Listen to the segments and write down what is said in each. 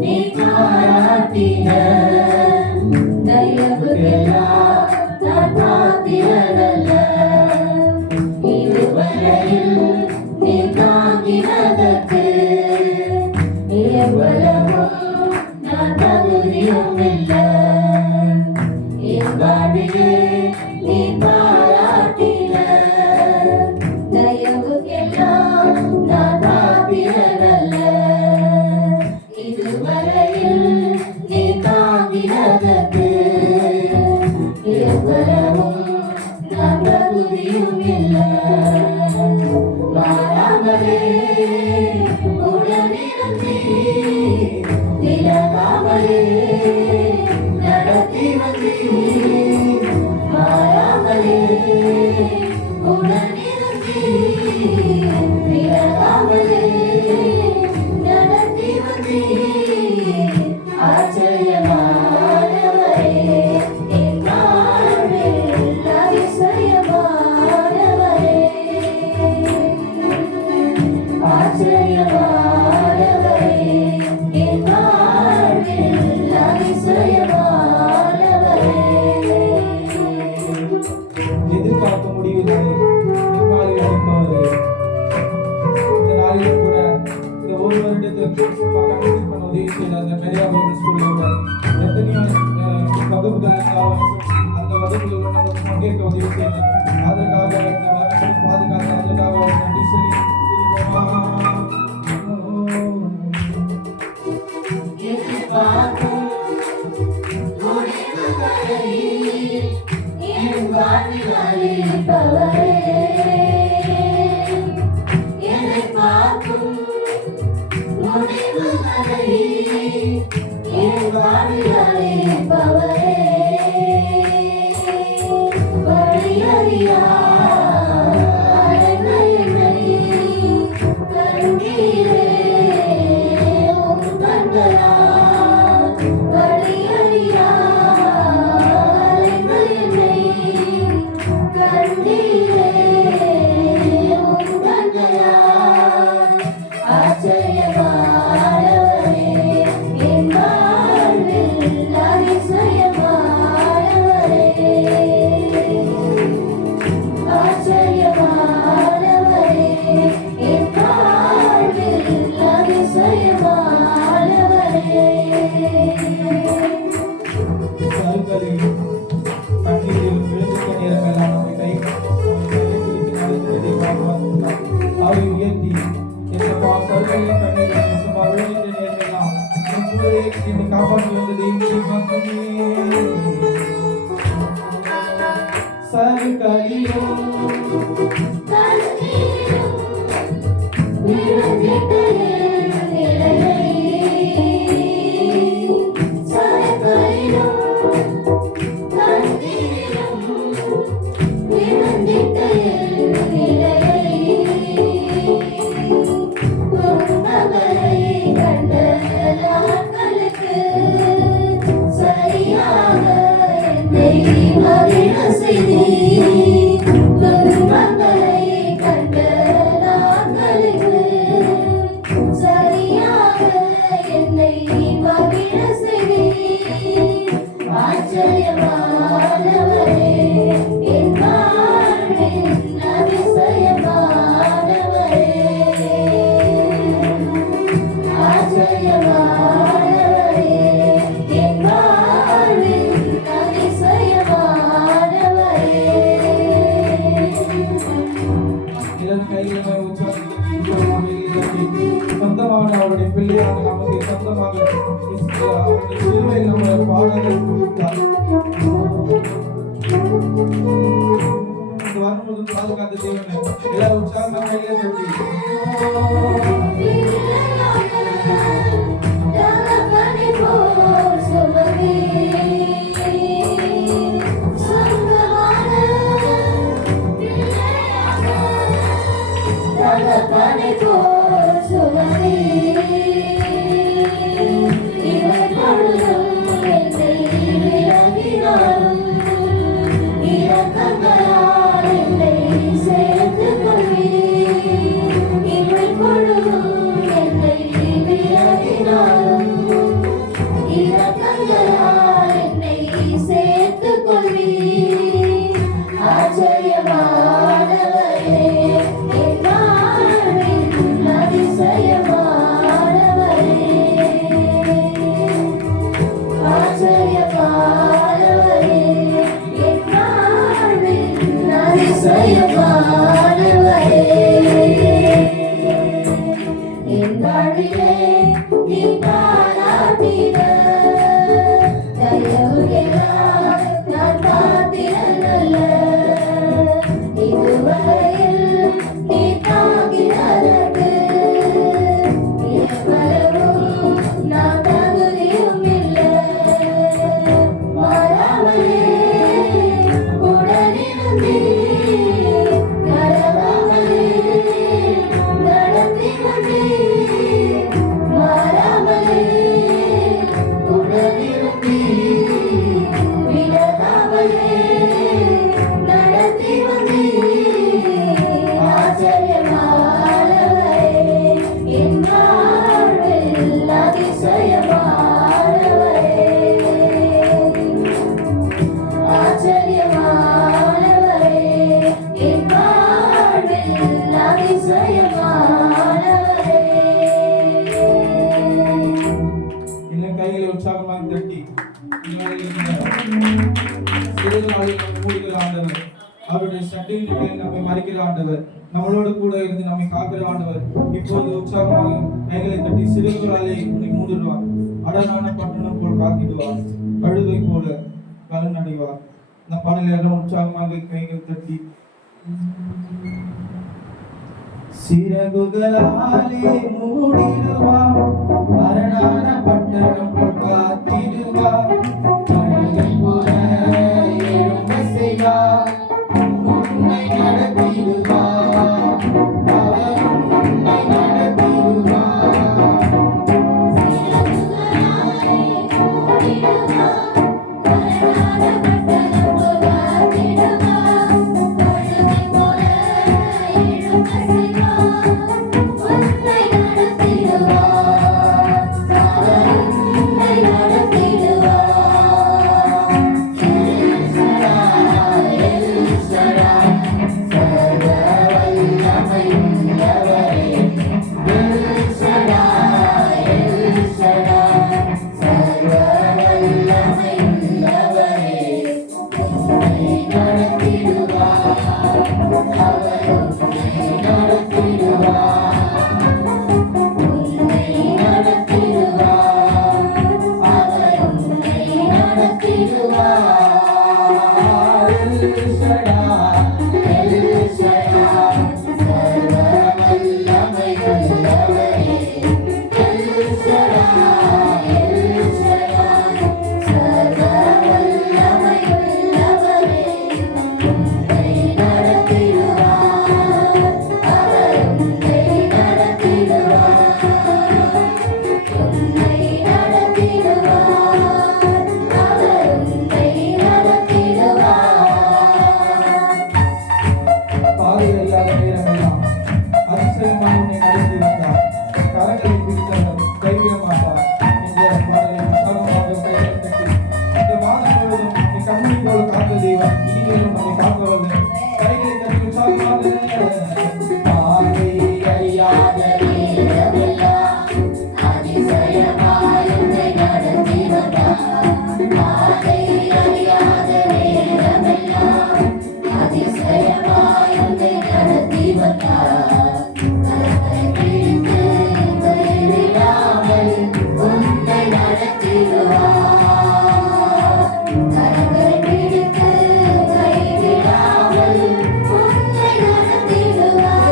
நீ பாராட்டின தயவுக்கெல்லாம் நான் பாத்திரனல்ல. இதுவரையில் நீ தாங்கினதற்கு எவ்வளவும் நான் தகுதியும் இல்லை. என் வாழ்விலே நீ பாராட்டின தயவுக்கெல்லாம் நான் பாத்திரனல்ல. இதுவரையில் நீ தாங்கினதற்கு எவ்வளவும் நான் தகுதியும் இல்லை. மாறாமலே உடனிருந்தி விலகாமலே நடத்தி வந்தி. மாறாமலே உடனிருந்தி விலகாமலே நடத்தி வந்தி. ஆச்சரியமானவரே என் வாழ்வில் அதிசயமானவரே. ஆச்சரியமானவரே என் வாழ்வில் அதிசயமானவரே. எதிர்பார்க்க முடியவில்லை நிர்மாலில் அளிப்பவரே. இந்த நாளிலும் கூட இந்த ஒரு வருடத்துக்கு கண்டிப்பாக பண்ண உதவி செய்த அந்த பெரியா பைபிள் ஸ்கூலில் கூட எத்தனையோ வகுப்புகள் அந்த வகுப்புகள் நமக்கு பங்கேற்க உதவி செய்து அதற்காக இந்த வகுப்பை பாதுகாத்து அதற்காக நன்றி சொல்லி எதிர்பார்க்கும் முடிவுகளை என் வாழ்வில் அளிப்பவரே. என்னை பார்க்கும் முடிவுகளை என் வாழ்வில் அளிப்பவரே. வழியறியா என்னை கண்டீரே உம் கண்களால். வழியறியா என்னை கண்டீரே உம் கண்களால். ஆச்சரியமானவரே என் வாழ்வில் அதிசயமானவரே. ஆச்சரியமானவரே என் வாழ்வில் அதிசயமானவரே. சருக்களில் கண்ணீரில் விழுந்துட்ட நேரமெல்லாம் நம்மை கை பிடித்து நடத்துவதை பார்ப்பார். அவை உயர்த்தி என்னப்பா சருக்களின் கண்ணீரில் சும்மா விழுந்துட்ட நேரமெல்லாம் என் கூடவே என்னை காப்பாற்றி வந்ததை சருக்களிலும் ஆச்சரியமானவரே என் வாழ்வில் அதிசயமானவரே. ஆச்சரியமானவரே என் வாழ்வில் அதிசயமானவரே. இதன் கையிலுமே சொந்தமான அவருடைய பிள்ளையாக நமக்கு சொந்தமாக அவருடைய சிலுவையில் நம்முடைய பாடல்கள் கொடுத்தார். வரும்போது பாதுகாத்த தேவனை எல்லாரும் உற்சாகமாக கையில தட்டி சேர்த்து கொள்வி இவள் பொழுதும் அதிசயமானவரே என் வாழ்வில் அதிசயமானவரே ஆச்சரியமானவரே என் வாழ்வில் அதிசயமானவரே என் வாழ்விலே நீ பாராட்டின தயவுகளால் நான் பாத்திரனல்ல இதுவரையில் நீ தாங்கினதற்கு எவ்வளவும் நான் தகுதியும் இல்லை மாறாமலே உடனிருந்தே நடவாமலே நடத்தி வந்தே மாறாமலே உடனிருந்தே விலகாமலே நடத்தி வந்தே ஆச்சரியமானவரே என் வாழ்வில் அதிசயமானவரே ஆச்சரியமானவரே என் வாழ்வில் அதிசயமானவரே இல்லை கைகளை உற்சாகமாக தட்டி மூடுகிற ஆண்டவர், அவருடைய சட்டைகளில் நம்மை மறைக்கிற ஆண்டவர், நம்மளோடு கூட இருந்து நம்மை காக்கிற ஆண்டவர் இப்போது உற்சாகமாக கைகளை தட்டி சிறுகளாலே உன்னை மூடுவார். அடனான பட்டணம் போல் காத்திடுவார், கழுதை போல கலன் அடைவார். இந்த பாடலை எல்லாம் உற்சாகமாக கைகள் தட்டி சிறகுகளாலே மூடிடுவார், அரணான பட்டணம் போல் காத்திடுவார். கழுதை போல எழும்ப செய்வார், உன்னை நடத்திடுவார், அவர் உன்னை நடத்திடுவார். சிறகுகளாலே மூடிடுவார், அரணான பட்டணம் போல் காத்திடுவார். கழுதை போல எழும்ப செய்வார், உன்னை நடத்திடுவார், அவர் உன்னை நடத்திடுவார். எல் ஷடாய், எல் ஷடாய், சர்வ வல்லமை உள்ளவரே. எல் ஷடாய், எல் ஷடாய், சர்வ வல்லமை உள்ளவரே. உன்னை நடத்திடுவார், அவர் உன்னை நடத்திடுவார், உன்னை நடத்திடுவார், அவர் உன்னை நடத்திடுவார். எல் ஷடாய், எல் ஷடாய், சர்வ வல்லமை உள்ளவரே. எல் ஷடாய், எல் ஷடாய், சர்வ வல்லமை உள்ளவரே. உன்னை நடத்திடுவார், அவர் உன்னை நடத்திடுவார், உன்னை நடத்திடுவார், அவர் உன்னை நடத்திடுவார். பாதை அறியாத நேரமெல்லாம் அதிசயமாக உன்னை நடத்தி வந்தார், கரங்களை பிடித்தவர் கைவிட மாட்டார் என்ற பாடலை உற்சாகமாக கைகளை தட்டி இந்த மாதம் முழுவதும் நம்மை கண்ணை போல காத்த தெய்வம் இனிமேலும் நம்மை காப்பவர்கள் கைகளை தட்டி உற்சாகமாக பாதை அறியாத நேரமெல்லாம் அதிசயமாய் உன்னை நடத்தி வந்தார். பாதை அறியாத நேரமெல்லாம் அதிசயமாய் உன்னை நடத்தி வந்தார். கரத்தை பிடித்து கைவிடாமல் உன்னை நடத்திடுவார். கரத்தை பிடித்து கைவிடாமல் உன்னை நடத்திடுவார்.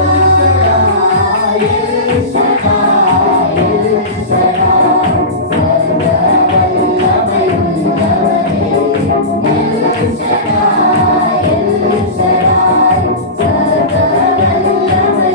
எல் ஷடாய், எல் ஷடாய், சர்வ வல்லமை உள்ளவரே. எல் ஷடாய், எல் ஷடாய், சர்வ வல்லமை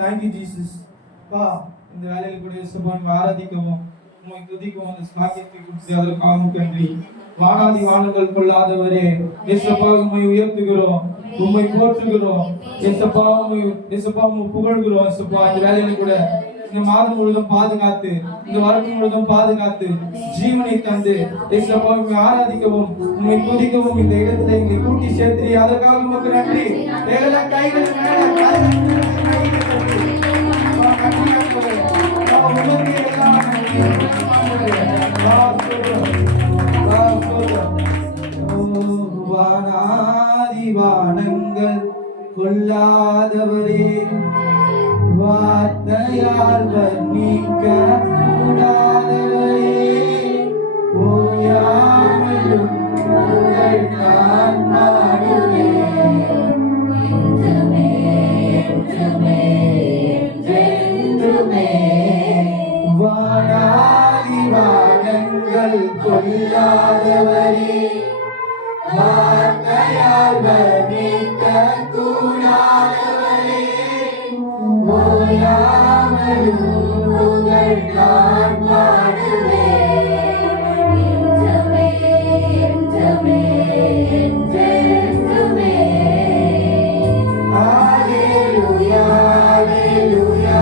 தேங்க்யூ ஜீசஸ். பா இந்த வேலையில் கூட இயேசுவை ஆராதிக்கவும் உம்மை துதிக்கவும் அந்த ஸ்லாக்கியத்தை கொடுத்து அதற்காக நன்றி. வானாதி வானங்கள் கொள்ளாதவரே இயேசுப்பா உம்மை உயர்த்துகிறோம், உம்மை போற்றுகிறோம். இயேசுப்பா உம்மை புகழ்கிறோம். இயேசுப்பா இந்த வேலையில கூட இந்த மாதம் முழுவதும் பாதுகாத்து, இந்த வருடம் முழுவதும் பாதுகாத்து ஜீவனை தந்து இயேசுப்பா உம்மை ஆராதிக்கவும் உம்மை துதிக்கவும் இந்த இடத்துல எங்களை கூட்டி சேர்த்து அதற்காக உமக்கு நன்றி. எல்லா கைகளை வானங்கள் கொள்ளாதவரே, வார்த்தையால் வர்ணிக்க கூடாதவரே, ஓயாமலும் புகழ் நான் பாடுவேன். என்றுமே என்றுமே என்றென்றுமே வானாதி வானங்கள் கொள்ளாதவரே, வார்த்தையால் வர்ணிக்க கூடாதவரே, ஓயாமலும் புகழ் நான் பாடுவேன். என்றுமே என்றுமே என்றென்றுமே. ஹalleluya ஹalleluya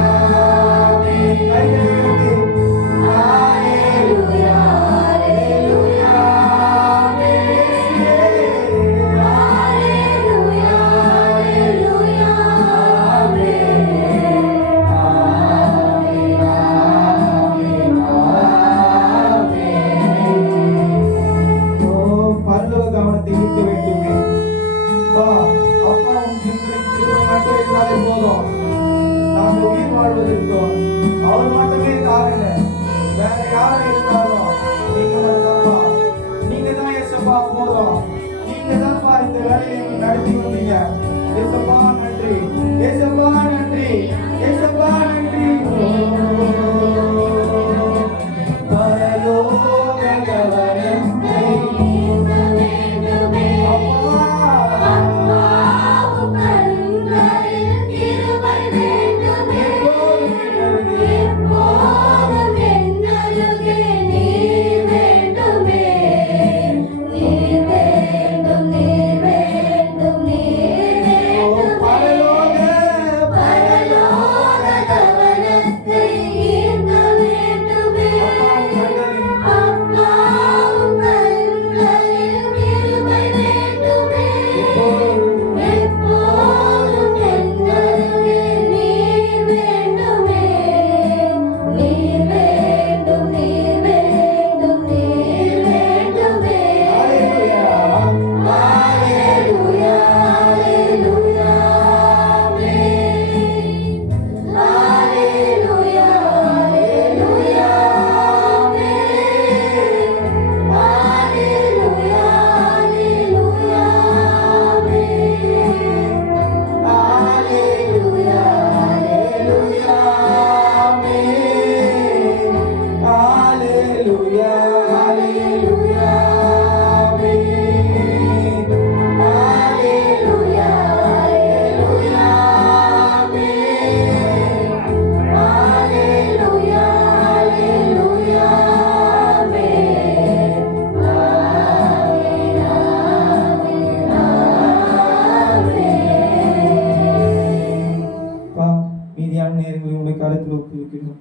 கருத்தில் ஒப்புவிக்கிறோம்.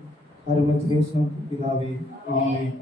அருமை கிரேசம் பிதாவே. ஆமென்.